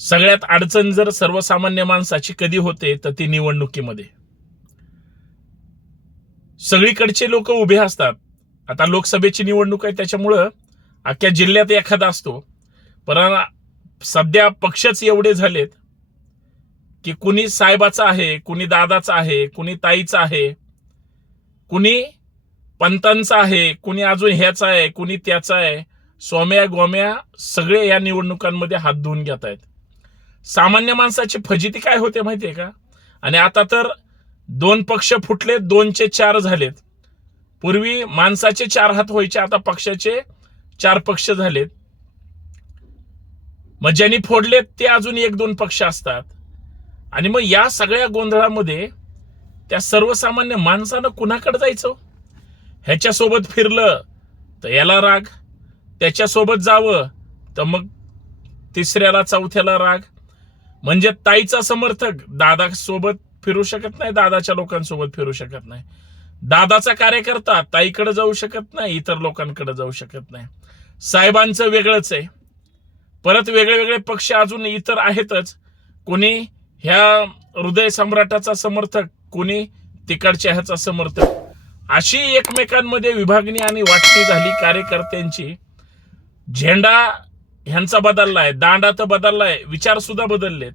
सगळ्यात अडचण जर सर्वसामान्य माणसाची कधी होते तर ती निवडणुकीमध्ये. सगळीकडचे लोक उभे असतात. आता लोकसभेची निवडणूक आहे त्याच्यामुळं अख्ख्या जिल्ह्यात एखादा असतो. पण सध्या पक्षच एवढे झालेत की कुणी साहेबाचा आहे कुणी दादाचा आहे कुणी ताईचा आहे कुणी पंतांचा आहे कुणी अजून ह्याचा आहे कुणी त्याचा आहे सोम्या गोम्या सगळे या निवडणुकांमध्ये हात धुवून घेत आहेत सामान्य माणसाची फजिती काय होते माहितीये का? आणि आता तर दोन पक्ष फुटले दोनचे चार झालेत. पूर्वी माणसाचे चार हात व्हायचे आता पक्षाचे चार पक्ष झालेत. मग ज्यांनी फोडलेत ते अजून एक दोन पक्ष असतात. आणि मग या सगळ्या गोंधळामध्ये त्या सर्वसामान्य माणसानं कुणाकडे जायचं? ह्याच्यासोबत फिरलं तर याला राग. त्याच्यासोबत जावं तर मग तिसऱ्याला चौथ्याला राग. म्हणजे ताईचा समर्थक दादा सोबत फिरू शकत नाही दादाच्या लोकांसोबत फिरू शकत नाही. दादाचा कार्यकर्ता ताईकडे जाऊ शकत नाही इतर लोकांकडे जाऊ शकत नाही. साहेबांचं वेगळंच आहे. परत वेगळे वेगळे पक्ष अजून इतर आहेतच. कोणी ह्या हृदय सम्राटाचा समर्थक कोणी तिकडच्या ह्याचा समर्थक. अशी एकमेकांमध्ये विभागणी आणि वाटणी झाली कार्यकर्त्यांची. झेंडा ह्यांचा बदललाय दांडा तर बदललाय विचार सुद्धा बदललेत.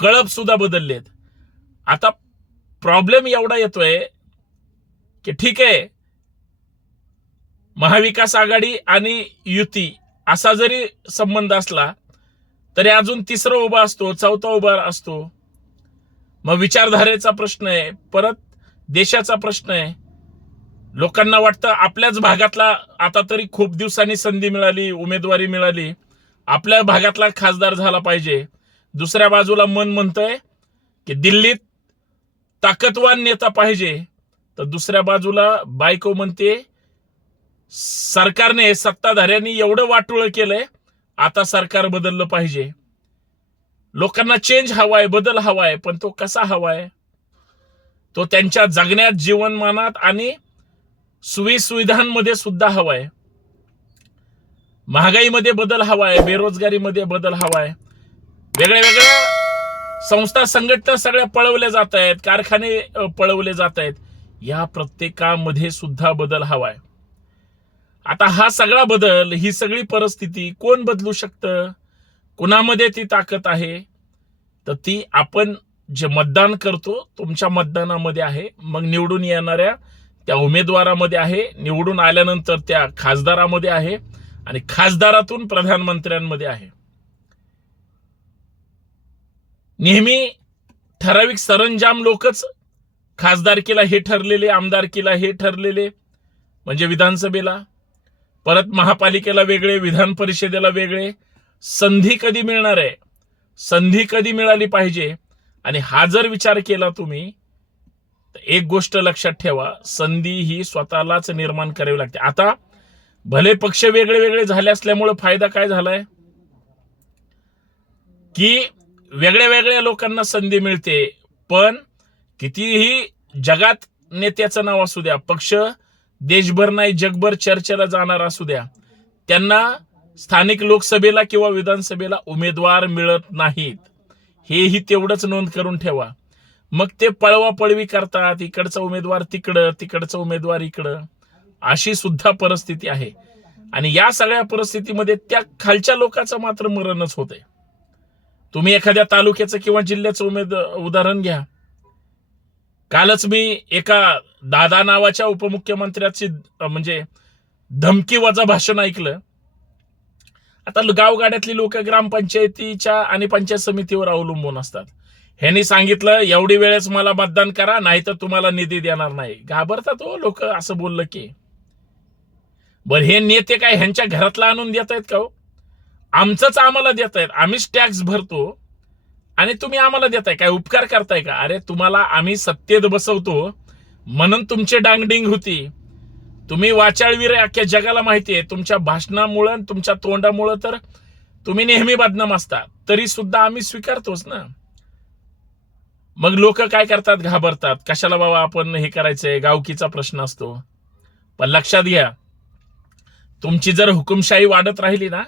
कळप सुद्धा बदललेत. आता प्रॉब्लेम एवढा येतोय की ठीक आहे महाविकास आघाडी आणि युती असा जरी संबंध असला तरी अजून तिसरा उभा असतो चौथा उभा असतो. मग विचारधारेचा प्रश्न आहे परत देशाचा प्रश्न आहे. लोकांना वाटतं आपल्याच भागातला आता तरी खूप दिवसांनी संधी मिळाली उमेदवारी मिळाली. आपल्या भागातला खासदार झाला पाहिजे. दुसऱ्या बाजूला मन म्हणतंय की दिल्लीत ताकदवान नेता पाहिजे. तर दुसऱ्या बाजूला बायको म्हणते सरकारने सत्ताधाऱ्यांनी एवढं वाटोळं केलंय आता सरकार बदललं पाहिजे. लोकांना चेंज हवाय बदल हवाय पण तो कसा हवाय? तो त्यांच्या जगण्यात जीवनमानात आणि सुविसुविधांमध्ये सुद्धा हवाय. महागाईमध्ये बदल हवाय बेरोजगारीमध्ये बदल हवाय. वेगळ्या वेगळ्या संस्था संघटना सगळ्या पळवल्या जात आहेत कारखाने पळवले जात आहेत. या प्रत्येकामध्ये सुद्धा बदल हवाय. आता हा सगळा बदल ही सगळी परिस्थिती कोण बदलू शकतं? कुणामध्ये ती ताकद आहे? तर ती आपण जे मतदान करतो तुमच्या मतदानामध्ये आहे. मग निवडून येणाऱ्या त्या उमेदवारामध्ये आहे निवडून आल्यानंतर त्या खासदारामध्ये आहे आणि खासदारातून प्रधानमंत्र्यांमध्ये आहे. नेहमी ठराविक सरंजाम लोकच खासदारकीला हे ठरलेले आमदारकीला हे ठरलेले म्हणजे विधानसभेला. परत महापालिकेला वेगळे विधान परिषदेला वेगळे. संधी कधी मिळणार आहे? संधी कधी मिळाली पाहिजे? आणि हा जर विचार केला तुम्ही एक गोष्ट लक्षात ठेवा संधी ही स्वतःलाच निर्माण करावी लागते. आता भले पक्ष वेगळे वेगळे झाले असल्यामुळे फायदा काय झालाय? की वेगळ्या वेगळ्या लोकांना संधी मिळते पण कितीही जगात नेत्याचं नाव असू द्या पक्ष देशभर नाही जगभर चर्चेला जाणार असू द्या त्यांना स्थानिक लोकसभेला किंवा विधानसभेला उमेदवार मिळत नाहीत. हेही तेवढंच नोंद करून ठेवा. मग ते पळवापळवी करतात इकडचा उमेदवार तिकडं तिकडचा उमेदवार इकडं. अशी सुद्धा परिस्थिती आहे. आणि या सगळ्या परिस्थितीमध्ये त्या खालच्या लोकांचं मात्र मरणच होतंय. तुम्ही एखाद्या तालुक्याचं किंवा जिल्ह्याचं उमेद उदाहरण घ्या. कालच मी एका दादा नावाच्या उपमुख्यमंत्र्याची म्हणजे धमकी वजा भाषण ऐकलं. आता गावगाड्यातली लोक ग्रामपंचायतीच्या आणि पंचायत समितीवर अवलंबून असतात. ह्यांनी सांगितलं एवढी वेळेस मला मतदान करा नाही तर तुम्हाला निधी देणार नाही. घाबरतात हो लोक असं बोललं की. बर हे नेते काय ह्यांच्या घरातला आणून देत आहेत का हो? आमचंच आम्हाला देत आहेत. आम्हीच टॅक्स भरतो. आणि तुम्ही आम्हाला देताय काय उपकार करताय का? अरे तुम्हाला आम्ही सत्तेत बसवतो. म्हणून तुमची डांगडिंग होती. तुम्ही वाचाळवीर अख्ख्या जगाला माहिती आहे. तुमच्या भाषणामुळं आणि तुमच्या तोंडामुळं तर तुम्ही नेहमी बदनाम असता. तरी सुद्धा आम्ही स्वीकारतोच ना. मग लोक काय करतात? घाबरतात. कशाला बाबा आपण हे करायचंय? गावकीचा प्रश्न असतो. पण लक्षात घ्या तुमची जर हुकुमशाही वाढत राहिली ना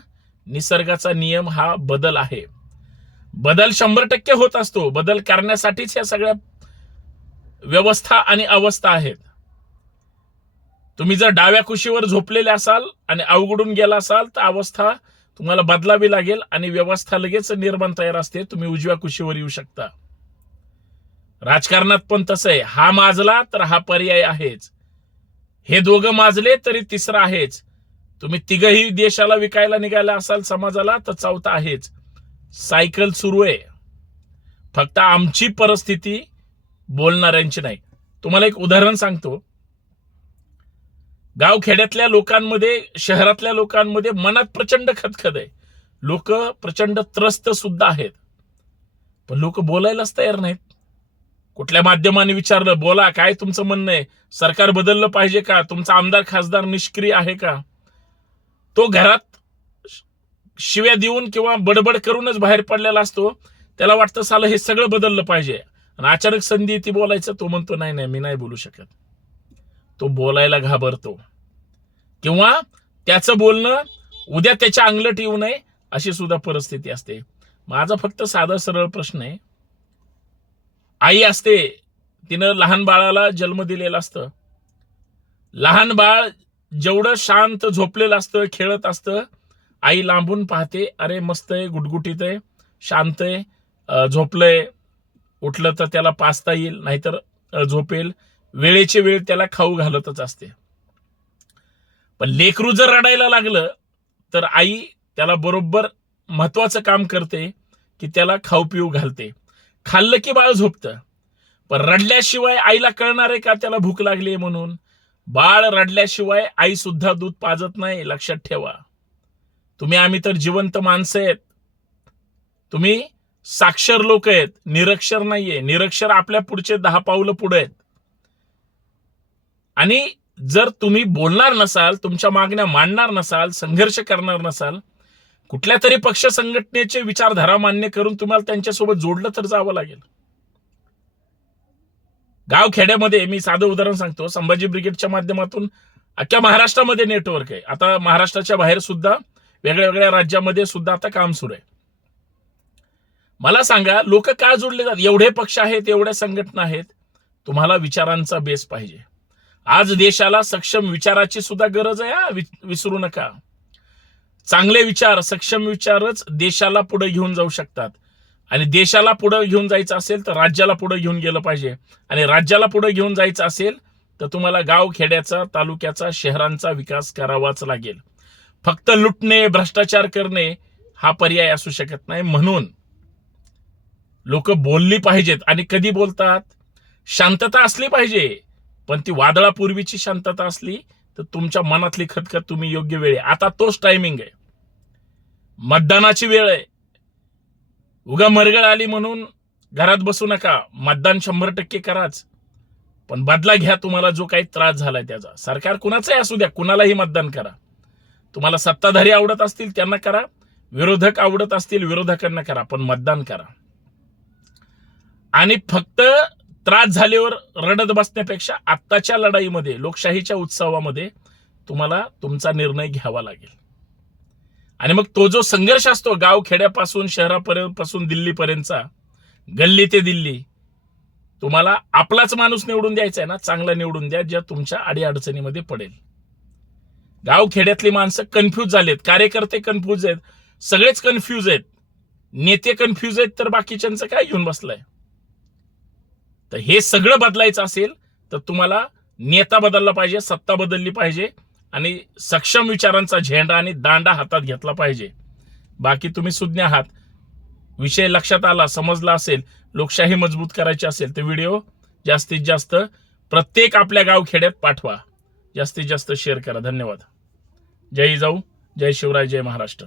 निसर्गाचा नियम हा बदल आहे. बदल शंभर टक्के होत असतो. बदल करण्यासाठीच या सगळ्या व्यवस्था आणि अवस्था आहेत. तुम्ही जर डाव्या कुशीवर झोपलेले असाल आणि अवघडून गेला असाल तर अवस्था तुम्हाला बदलावी लागेल आणि व्यवस्था लगेच निर्माण तयार असते. तुम्ही उजव्या कुशीवर येऊ शकता. राजकारणात पण तसं आहे. हा माजला तर हा पर्याय आहेच. हे दोघं माजले तरी तिसरा आहेच. तुम्ही तिघही देशाला विकायला निघाला असाल समाजाला तर चौथा आहेच. सायकल सुरू आहे. फक्त आमची परिस्थिती बोलणाऱ्यांची नाही. तुम्हाला एक उदाहरण सांगतो. गावखेड्यातल्या लोकांमध्ये शहरातल्या लोकांमध्ये मनात प्रचंड खतखत आहे. लोक प्रचंड त्रस्त सुद्धा आहेत. पण लोक बोलायलाच तयार नाहीत. कुठल्या माध्यमाने विचारलं बोला काय तुमचं म्हणणं आहे? सरकार बदललं पाहिजे का? तुमचा आमदार खासदार निष्क्रिय आहे का? तो घरात शिव्या देऊन किंवा बडबड करूनच बाहेर पडलेला असतो. त्याला वाटतं सालं हे सगळं बदललं पाहिजे. आणि अचानक संधी ती बोलायचं तो म्हणतो नाही नाही मी नाही बोलू शकत. तो बोलायला घाबरतो. किंवा त्याचं बोलणं उद्या त्याच्या अंगलट येऊ नये अशी सुद्धा परिस्थिती असते. माझा फक्त साधा सरळ प्रश्न आहे. आई असते तिनं लहान बाळाला जन्म दिलेला असतं. लहान बाळ जेवढं शांत झोपलेलं असतं खेळत असतं आई लांबून पाहते अरे मस्त आहे गुटगुटीत आहे शांत आहे झोपलंय उठलं तर त्याला पाचता येईल नाहीतर झोपेल वेळेची वेळ त्याला खाऊ घालतच असते. पण लेकरू जर रडायला लागलं तर आई त्याला बरोबर महत्वाचं काम करते की त्याला खाऊ पिऊ घालते. खाल्लं की बाळ झोपतं. पण रडल्याशिवाय आईला कळणार आहे का त्याला भूक लागली म्हणून? बाळ रडल्याशिवाय आई सुद्धा दूध पाजत नाही लक्षात ठेवा. तुम्ही आम्ही तर जिवंत माणसं आहेत. तुम्ही साक्षर लोक आहेत निरक्षर नाहीये. निरक्षर आपल्या पुढचे दहा पावलं पुढे आहेत. आणि जर तुम्ही बोलणार नसाल तुमच्या मागण्या मांडणार नसाल संघर्ष करणार नसाल कुठल्या तरी पक्ष संघटनेचे विचारधारा मान्य करून तुम्हाला त्यांच्यासोबत जोडलं तर जावं लागेल. गाव खेड्यामध्ये मी साधं उदाहरण सांगतो. संभाजी ब्रिगेडच्या माध्यमातून अख्ख्या महाराष्ट्रामध्ये नेटवर्क आहे. आता महाराष्ट्राच्या बाहेर सुद्धा वेगळ्या वेगळ्या राज्यामध्ये सुद्धा आता काम सुरू आहे. मला सांगा लोक का जोडले जातात एवढे पक्ष आहेत एवढ्या संघटना आहेत तुम्हाला विचारांचा बेस पाहिजे. आज देशाला सक्षम विचाराची सुद्धा गरज आहे विसरू नका. चांगले विचार सक्षम विचारच देशाला पुढे घेऊन जाऊ शकतात. आणि देशाला पुढे घेऊन जायचं असेल तर राज्याला पुढे घेऊन गेलं पाहिजे. आणि राज्याला पुढे घेऊन जायचं असेल तर तुम्हाला गाव खेड्याचा तालुक्याचा शहरांचा विकास करावाच लागेल. फक्त लुटणे भ्रष्टाचार करणे हा पर्याय असू शकत नाही. म्हणून लोक बोलली पाहिजेत आणि कधी बोलतात? शांतता असली पाहिजे. पण ती वादळापूर्वीची शांतता असली तर तुमच्या मनातली खतखत तुम्ही योग्य वेळी. आता तोच टायमिंग आहे. मतदानाची वेळ आहे. उगा मरगळ आली म्हणून घरात बसू नका. मतदान शंभर टक्के कराच. पण बदला घ्या तुम्हाला जो काही त्रास झालाय त्याचा. सरकार कुणाचाही असू द्या कुणालाही मतदान करा. तुम्हाला सत्ताधारी आवडत असतील त्यांना करा. विरोधक आवडत असतील विरोधकांना करा पण मतदान करा. आणि फक्त त्रास झाल्यावर रडत बसण्यापेक्षा आत्ताच्या लढाईमध्ये लोकशाहीच्या उत्सवामध्ये तुम्हाला तुमचा निर्णय घ्यावा लागेल. आणि मग तो जो संघर्ष असतो गाव खेड्यापासून शहरापर्यंत पासून दिल्लीपर्यंतचा गल्ली ते दिल्ली तुम्हाला आपलाच माणूस निवडून द्यायचा आहे ना चांगला निवडून द्या ज्या तुमच्या अडीअडचणीमध्ये पडेल. गाव खेड्यातली माणसं कन्फ्यूज झालेत कार्यकर्ते कन्फ्यूज आहेत सगळेच कन्फ्यूज आहेत. नेते कन्फ्यूज आहेत तर बाकीच्यांचं काय घेऊन बसलंय? तर हे सगळं बदलायचं असेल तर तुम्हाला नेता बदलला पाहिजे सत्ता बदलली पाहिजे आणि सक्षम विचारांचा झेंडा आणि दांडा हातात घेतला पाहिजे. बाकी तुम्ही सुज्ञ आहात. विषय लक्षात आला समजला असेल लोकशाही मजबूत करायची असेल तर व्हिडिओ जास्तीत जास्त प्रत्येक आपल्या गावखेड्यात पाठवा. जास्तीत जास्त शेअर करा. धन्यवाद. जय जाऊ जय शिवराय जय महाराष्ट्र.